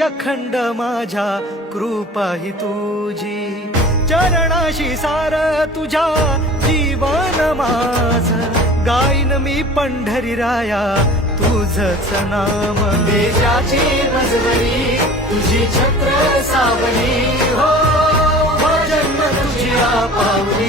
अखंड माझ्या कृपा ही तुझी, चरणाशी सार तुझ्या जीवन माझ, गाईन मी पंढरी राया तुझच नाम. देशाची मजबरी तुझी छत्र सावली हो, जन्म तुझी पावली